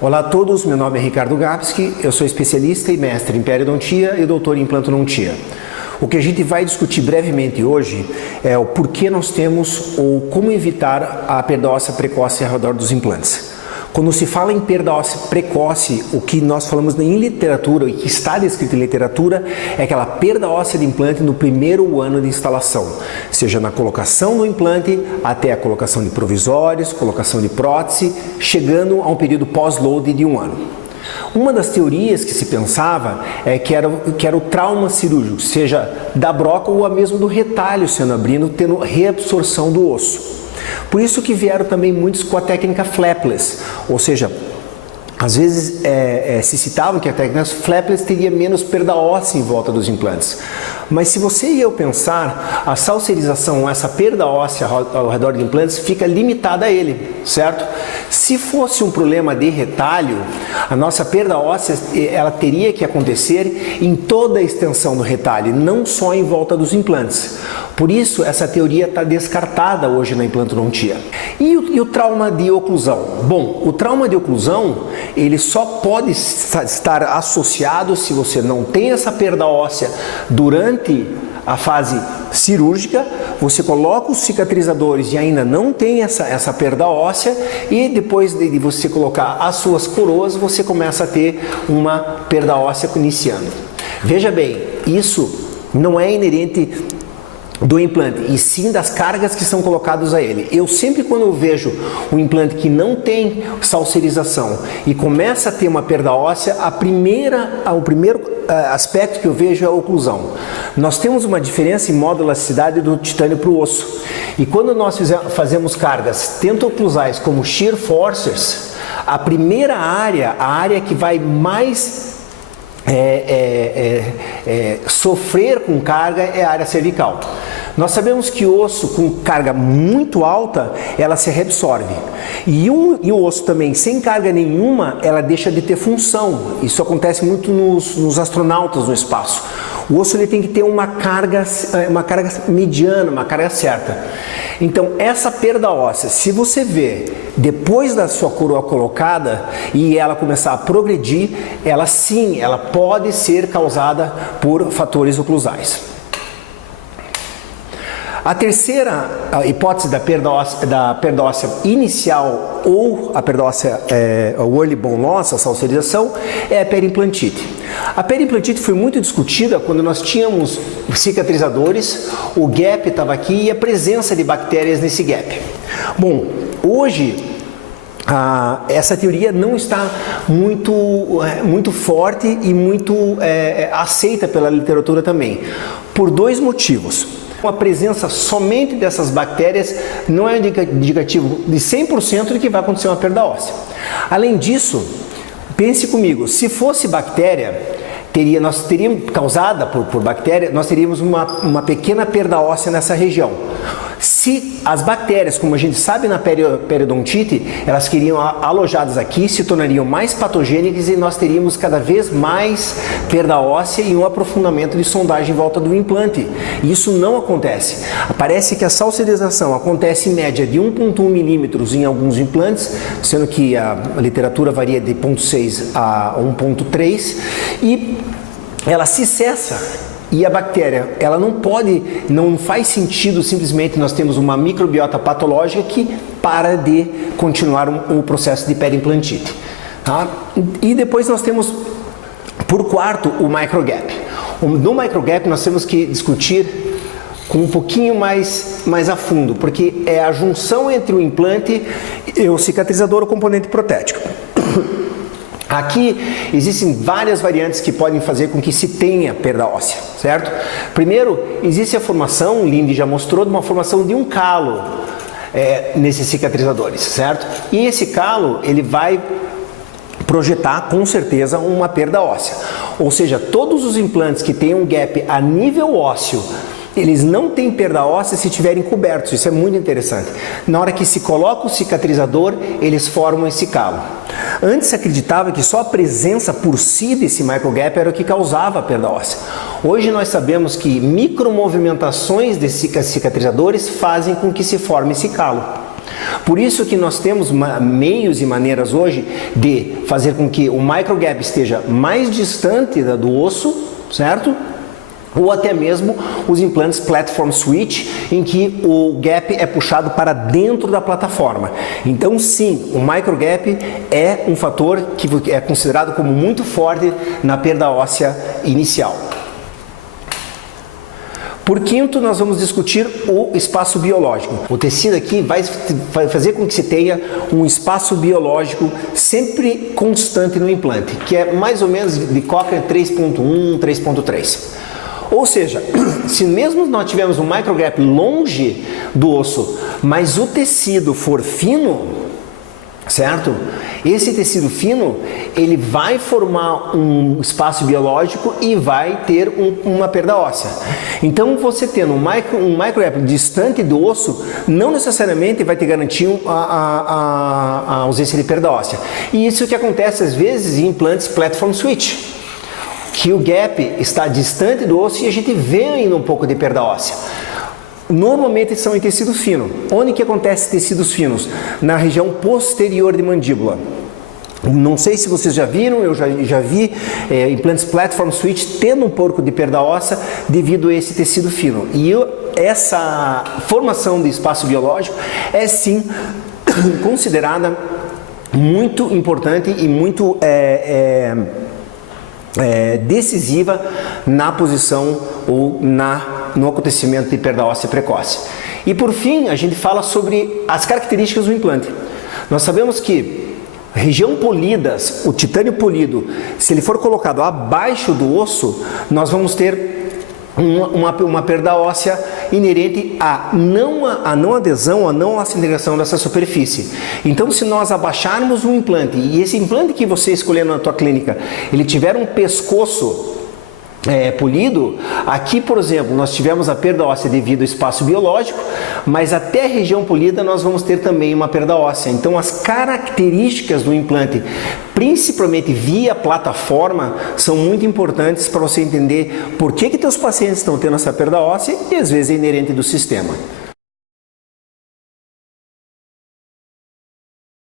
Olá a todos, meu nome é Ricardo Gapski, eu sou especialista e mestre em periodontia e doutor em implantodontia. O que a gente vai discutir brevemente hoje é o porquê nós temos ou como evitar a perda óssea precoce ao redor dos implantes. Quando se fala em perda óssea precoce, o que nós falamos em literatura e que está descrito em literatura é aquela perda óssea de implante no primeiro ano de instalação, seja na colocação do implante até a colocação de provisórios, colocação de prótese, chegando a um período pós-load de 1 ano. Uma das teorias que se pensava é que era o trauma cirúrgico, seja da broca ou mesmo do retalho sendo abrindo, tendo reabsorção do osso. Por isso que vieram também muitos com a técnica flapless, ou seja, às vezes se citava que a técnica flapless teria menos perda óssea em volta dos implantes. Mas se você e eu pensar, a salserização, essa perda óssea ao redor de implantes fica limitada a ele, certo? Se fosse um problema de retalho, a nossa perda óssea ela teria que acontecer em toda a extensão do retalho, não só em volta dos implantes. Por isso, essa teoria está descartada hoje na implantodontia. E o trauma de oclusão? Bom, o trauma de oclusão, ele só pode estar associado se você não tem essa perda óssea durante a fase cirúrgica, você coloca os cicatrizadores e ainda não tem essa perda óssea, e depois de você colocar as suas coroas, você começa a ter uma perda óssea iniciando. Veja bem, isso não é inerente do implante, e sim das cargas que são colocadas a ele. Eu sempre, quando eu vejo um implante que não tem salserização e começa a ter uma perda óssea, o primeiro aspecto que eu vejo é a oclusão. Nós temos uma diferença em modo de elasticidade do titânio para o osso, e quando nós fazemos cargas tanto oclusais como shear forcers, a primeira área, a área que vai mais sofrer com carga é a área cervical. Nós sabemos que o osso com carga muito alta, ela se reabsorve. E o osso também, sem carga nenhuma, ela deixa de ter função. Isso acontece muito nos astronautas no espaço. O osso ele tem que ter uma carga mediana, uma carga certa. Então, essa perda óssea, se você vê depois da sua coroa colocada e ela começar a progredir, ela pode ser causada por fatores oclusais. A terceira hipótese da perda óssea inicial ou a perda óssea, o early bone loss, a salserização, é a periimplantite. A periimplantite foi muito discutida quando nós tínhamos cicatrizadores, o gap estava aqui e a presença de bactérias nesse gap. Bom, hoje essa teoria não está muito forte e muito aceita pela literatura também, por dois motivos. A presença somente dessas bactérias não é indicativo de 100% de que vai acontecer uma perda óssea. Além disso, pense comigo, se fosse bactéria, nós teríamos causada por bactéria, nós teríamos uma pequena perda óssea nessa região. Se as bactérias, como a gente sabe na periodontite, elas queriam alojadas aqui, se tornariam mais patogênicas e nós teríamos cada vez mais perda óssea e um aprofundamento de sondagem em volta do implante. E isso não acontece. Parece que a salserização acontece em média de 1,1 milímetros em alguns implantes, sendo que a literatura varia de 0,6 a 1,3, e ela se cessa. E a bactéria, ela não faz sentido simplesmente nós temos uma microbiota patológica que para de continuar o processo de periimplantite. Tá? E depois nós temos, por quarto, o microgap. No microgap nós temos que discutir com um pouquinho mais a fundo, porque é a junção entre o implante e o cicatrizador, o componente protético. Aqui existem várias variantes que podem fazer com que se tenha perda óssea, certo? Primeiro, existe a formação, o Lindy já mostrou, de uma formação de um calo nesses cicatrizadores, certo? E esse calo, ele vai projetar com certeza uma perda óssea. Ou seja, todos os implantes que têm um gap a nível ósseo, eles não têm perda óssea se estiverem cobertos. Isso é muito interessante. Na hora que se coloca o cicatrizador, eles formam esse calo. Antes se acreditava que só a presença por si desse microgap era o que causava a perda óssea. Hoje nós sabemos que micromovimentações desses cicatrizadores fazem com que se forme esse calo. Por isso que nós temos meios e maneiras hoje de fazer com que o microgap esteja mais distante do osso, certo? Ou até mesmo os implantes Platform Switch, em que o gap é puxado para dentro da plataforma. Então sim, o microgap é um fator que é considerado como muito forte na perda óssea inicial. Por quinto, nós vamos discutir o espaço biológico. O tecido aqui vai fazer com que você tenha um espaço biológico sempre constante no implante, que é mais ou menos de Cochrane 3.1, 3.3. Ou seja, se mesmo nós tivermos um microgap longe do osso, mas o tecido for fino, certo? Esse tecido fino, ele vai formar um espaço biológico e vai ter uma perda óssea. Então, você tendo um microgap distante do osso, não necessariamente vai te garantir a ausência de perda óssea. E isso que acontece às vezes em implantes Platform Switch, que o gap está distante do osso e a gente vê ainda um pouco de perda óssea. Normalmente são em tecido fino. Onde que acontece tecidos finos? Na região posterior de mandíbula. Não sei se vocês já viram, eu já vi implantes Platform Switch tendo um pouco de perda óssea devido a esse tecido fino. E essa formação de espaço biológico é sim considerada muito importante e muito decisiva na posição ou no acontecimento de perda óssea precoce. E por fim, a gente fala sobre as características do implante. Nós sabemos que a região polidas, o titânio polido, se ele for colocado abaixo do osso, nós vamos ter uma perda óssea inerente à não adesão, à não aceleração dessa superfície. Então, se nós abaixarmos um implante, e esse implante que você escolher na tua clínica, ele tiver um pescoço polido, aqui, por exemplo, nós tivemos a perda óssea devido ao espaço biológico, mas até a região polida nós vamos ter também uma perda óssea. Então, as características do implante, principalmente via plataforma, são muito importantes para você entender por que teus pacientes estão tendo essa perda óssea e às vezes é inerente do sistema.